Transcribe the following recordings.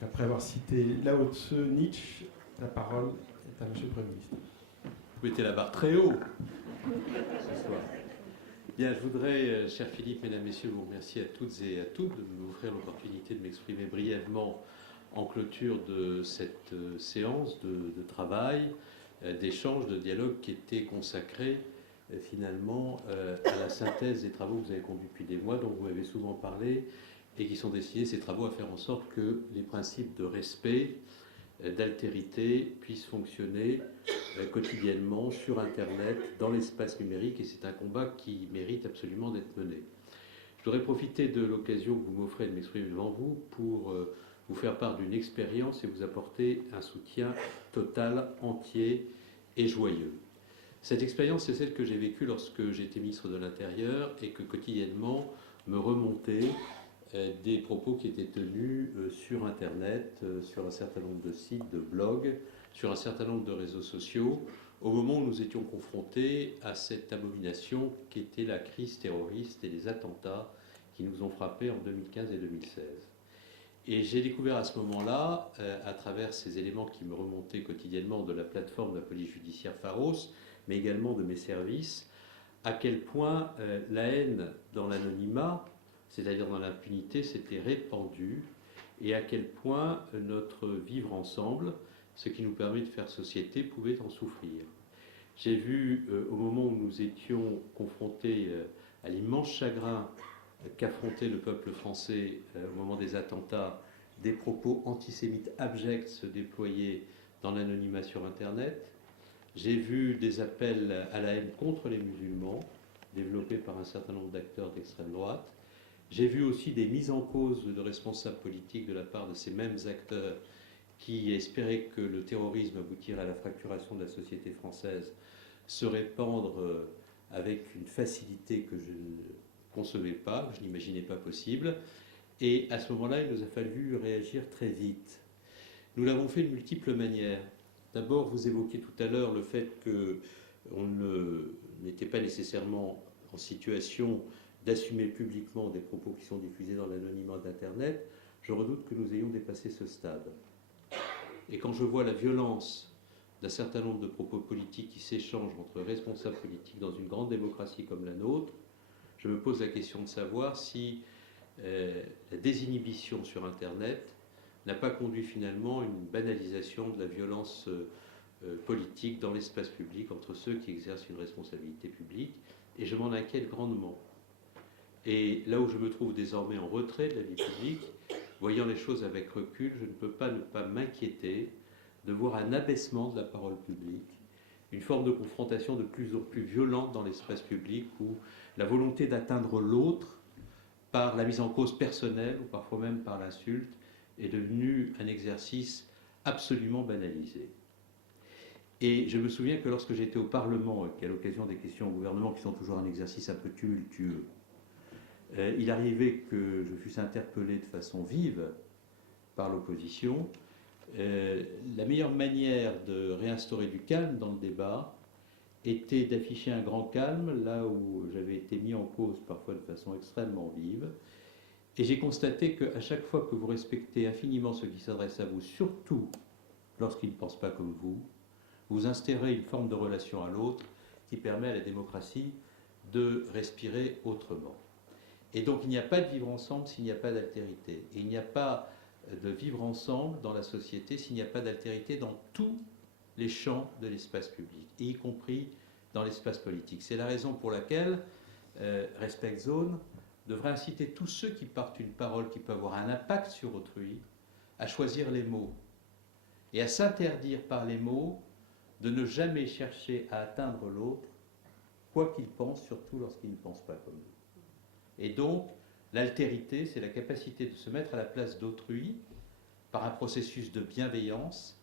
Après avoir cité Lao Tse, Nietzsche, la parole est à M. le Premier ministre. Vous mettez la barre très haut ce soir. Bien, je voudrais, cher Philippe, mesdames, messieurs, vous remercier à toutes et à toutes de m'offrir l'opportunité de m'exprimer brièvement en clôture de cette séance de travail, d'échange, de dialogue qui était consacrée finalement à la synthèse des travaux que vous avez conduits depuis des mois, dont vous m'avez souvent parlé, et qui sont destinés, ces travaux, à faire en sorte que les principes de respect, d'altérité puissent fonctionner quotidiennement sur Internet, dans l'espace numérique, et c'est un combat qui mérite absolument d'être mené. Je voudrais profiter de l'occasion que vous m'offrez de m'exprimer devant vous pour vous faire part d'une expérience et vous apporter un soutien total, entier et joyeux. Cette expérience, c'est celle que j'ai vécue lorsque j'étais ministre de l'Intérieur et que quotidiennement me remontaient des propos qui étaient tenus sur Internet, sur un certain nombre de sites, de blogs, sur un certain nombre de réseaux sociaux, au moment où nous étions confrontés à cette abomination qu'était la crise terroriste et les attentats qui nous ont frappés en 2015 et 2016. Et j'ai découvert à ce moment-là, à travers ces éléments qui me remontaient quotidiennement de la plateforme de la police judiciaire Pharos, mais également de mes services, à quel point la haine dans l'anonymat, c'est-à-dire dans l'impunité, s'était répandue, et à quel point notre vivre ensemble, ce qui nous permet de faire société, pouvait en souffrir. J'ai vu, au moment où nous étions confrontés à l'immense chagrin qu'affrontait le peuple français au moment des attentats, des propos antisémites abjects se déployer dans l'anonymat sur Internet. J'ai vu des appels à la haine contre les musulmans, développés par un certain nombre d'acteurs d'extrême droite. J'ai vu aussi des mises en cause de responsables politiques de la part de ces mêmes acteurs qui espéraient que le terrorisme aboutirait à la fracturation de la société française se répandre avec une facilité que je ne concevais pas, que je n'imaginais pas possible. Et à ce moment-là, il nous a fallu réagir très vite. Nous l'avons fait de multiples manières. D'abord, vous évoquiez tout à l'heure le fait qu'on n'était pas nécessairement en situation d'assumer publiquement des propos qui sont diffusés dans l'anonymat d'Internet. Je redoute que nous ayons dépassé ce stade. Et quand je vois la violence d'un certain nombre de propos politiques qui s'échangent entre responsables politiques dans une grande démocratie comme la nôtre, je me pose la question de savoir si la désinhibition sur Internet n'a pas conduit finalement à une banalisation de la violence politique dans l'espace public entre ceux qui exercent une responsabilité publique, et je m'en inquiète grandement. Et là où je me trouve désormais en retrait de la vie publique, voyant les choses avec recul, je ne peux pas ne pas m'inquiéter de voir un abaissement de la parole publique, une forme de confrontation de plus en plus violente dans l'espace public où la volonté d'atteindre l'autre par la mise en cause personnelle ou parfois même par l'insulte est devenue un exercice absolument banalisé. Et je me souviens que lorsque j'étais au Parlement, qu'à l'occasion des questions au gouvernement, qui sont toujours un exercice un peu tumultueux, il arrivait que je fusse interpellé de façon vive par l'opposition. La meilleure manière de réinstaurer du calme dans le débat était d'afficher un grand calme là où j'avais été mis en cause parfois de façon extrêmement vive. Et j'ai constaté qu'à chaque fois que vous respectez infiniment ceux qui s'adressent à vous, surtout lorsqu'ils ne pensent pas comme vous instaurez une forme de relation à l'autre qui permet à la démocratie de respirer autrement. Et donc il n'y a pas de vivre ensemble s'il n'y a pas d'altérité. Et il n'y a pas de vivre ensemble dans la société s'il n'y a pas d'altérité dans tous les champs de l'espace public, y compris dans l'espace politique. C'est la raison pour laquelle Respect Zone devrait inciter tous ceux qui portent une parole qui peut avoir un impact sur autrui à choisir les mots et à s'interdire par les mots de ne jamais chercher à atteindre l'autre, quoi qu'il pense, surtout lorsqu'il ne pense pas comme vous. Et donc, l'altérité, c'est la capacité de se mettre à la place d'autrui par un processus de bienveillance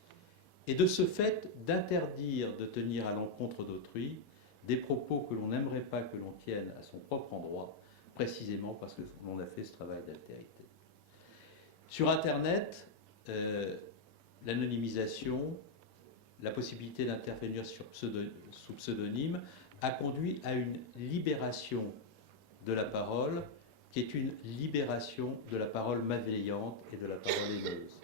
et de ce fait d'interdire de tenir à l'encontre d'autrui des propos que l'on n'aimerait pas que l'on tienne à son propre endroit, précisément parce que l'on a fait ce travail d'altérité. Sur Internet, l'anonymisation, la possibilité d'intervenir sous pseudonyme a conduit à une libération de la parole qui est une libération de la parole malveillante et de la parole haineuse.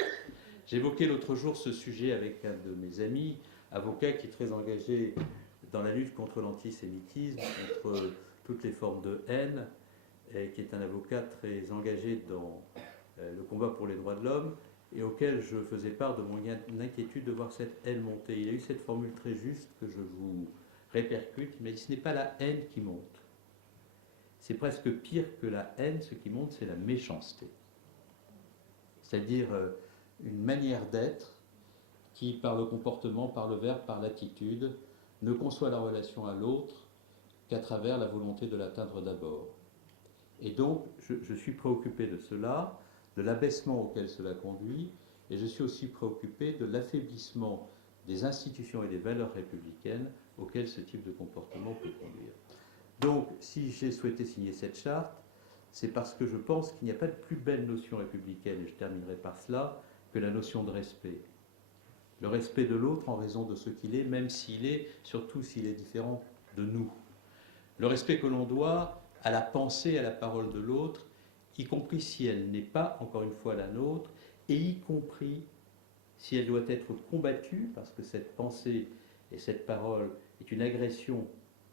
J'évoquais l'autre jour ce sujet avec un de mes amis, avocat qui est très engagé dans la lutte contre l'antisémitisme, contre toutes les formes de haine, et qui est un avocat très engagé dans le combat pour les droits de l'homme, et auquel je faisais part de mon inquiétude de voir cette haine monter. Il a eu cette formule très juste que je vous répercute. Il m'a dit: ce n'est pas la haine qui monte. C'est presque pire que la haine. Ce qui monte, c'est la méchanceté. C'est-à-dire une manière d'être qui, par le comportement, par le verbe, par l'attitude, ne conçoit la relation à l'autre qu'à travers la volonté de l'atteindre d'abord. Et donc, je suis préoccupé de cela, de l'abaissement auquel cela conduit, et je suis aussi préoccupé de l'affaiblissement des institutions et des valeurs républicaines auxquelles ce type de comportement peut conduire. Donc, si j'ai souhaité signer cette charte, c'est parce que je pense qu'il n'y a pas de plus belle notion républicaine, et je terminerai par cela, que la notion de respect. Le respect de l'autre en raison de ce qu'il est, même s'il est, surtout s'il est différent de nous. Le respect que l'on doit à la pensée, à la parole de l'autre, y compris si elle n'est pas, encore une fois, la nôtre, et y compris si elle doit être combattue, parce que cette pensée et cette parole est une agression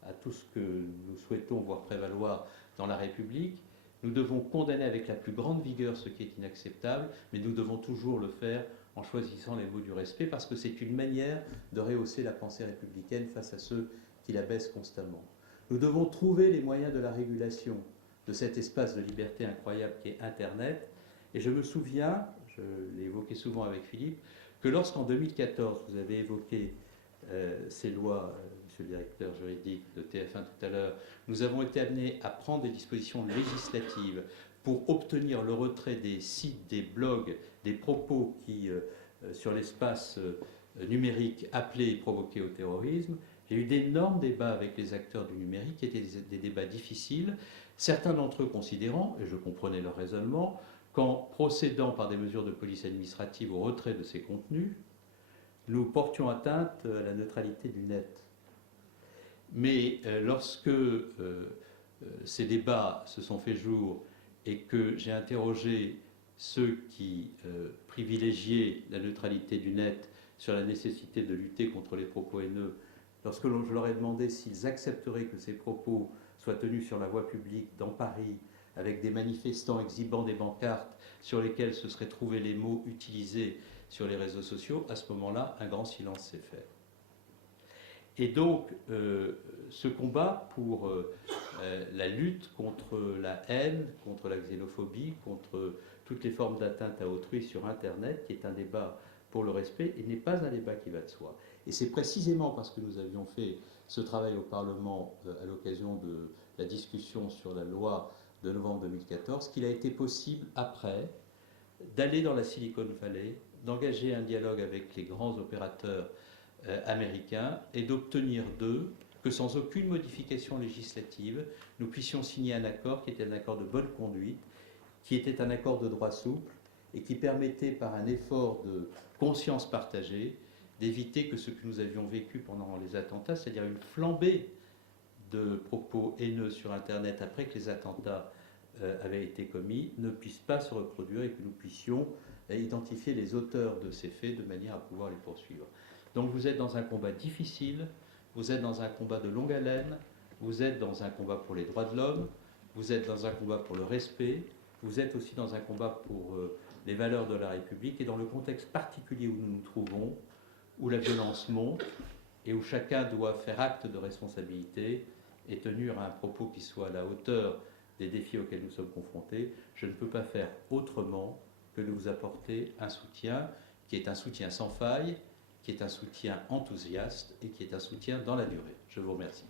à tout ce que nous souhaitons voir prévaloir dans la République. Nous devons condamner avec la plus grande vigueur ce qui est inacceptable, mais nous devons toujours le faire en choisissant les mots du respect, parce que c'est une manière de rehausser la pensée républicaine face à ceux qui la baissent constamment. Nous devons trouver les moyens de la régulation de cet espace de liberté incroyable qui est Internet. Et je me souviens, je l'ai évoqué souvent avec Philippe, que lorsqu'en 2014, vous avez évoqué ces lois, monsieur le directeur juridique de TF1 tout à l'heure, nous avons été amenés à prendre des dispositions législatives pour obtenir le retrait des sites, des blogs, des propos qui, sur l'espace numérique, appelaient et provoquaient au terrorisme. J'ai eu d'énormes débats avec les acteurs du numérique, qui étaient des débats difficiles, certains d'entre eux considérant, et je comprenais leur raisonnement, qu'en procédant par des mesures de police administrative au retrait de ces contenus, nous portions atteinte à la neutralité du net. Mais lorsque ces débats se sont fait jour et que j'ai interrogé ceux qui privilégiaient la neutralité du net sur la nécessité de lutter contre les propos haineux, lorsque je leur ai demandé s'ils accepteraient que ces propos soient tenus sur la voie publique dans Paris, avec des manifestants exhibant des pancartes sur lesquelles se seraient trouvés les mots utilisés sur les réseaux sociaux, à ce moment-là, un grand silence s'est fait. Et donc, ce combat pour la lutte contre la haine, contre la xénophobie, contre toutes les formes d'atteinte à autrui sur Internet, qui est un débat pour le respect, et n'est pas un débat qui va de soi. Et c'est précisément parce que nous avions fait ce travail au Parlement à l'occasion de la discussion sur la loi de novembre 2014 qu'il a été possible, après, d'aller dans la Silicon Valley, d'engager un dialogue avec les grands opérateurs américains et d'obtenir d'eux que sans aucune modification législative, nous puissions signer un accord qui était un accord de bonne conduite, qui était un accord de droit souple et qui permettait, par un effort de conscience partagée, d'éviter que ce que nous avions vécu pendant les attentats, c'est-à-dire une flambée de propos haineux sur Internet après que les attentats avaient été commis, ne puisse pas se reproduire et que nous puissions identifier les auteurs de ces faits de manière à pouvoir les poursuivre. Donc vous êtes dans un combat difficile, vous êtes dans un combat de longue haleine, vous êtes dans un combat pour les droits de l'homme, vous êtes dans un combat pour le respect, vous êtes aussi dans un combat pour les valeurs de la République, et dans le contexte particulier où nous nous trouvons, où la violence monte et où chacun doit faire acte de responsabilité et tenir un propos qui soit à la hauteur des défis auxquels nous sommes confrontés, je ne peux pas faire autrement que de vous apporter un soutien qui est un soutien sans faille, qui est un soutien enthousiaste et qui est un soutien dans la durée. Je vous remercie.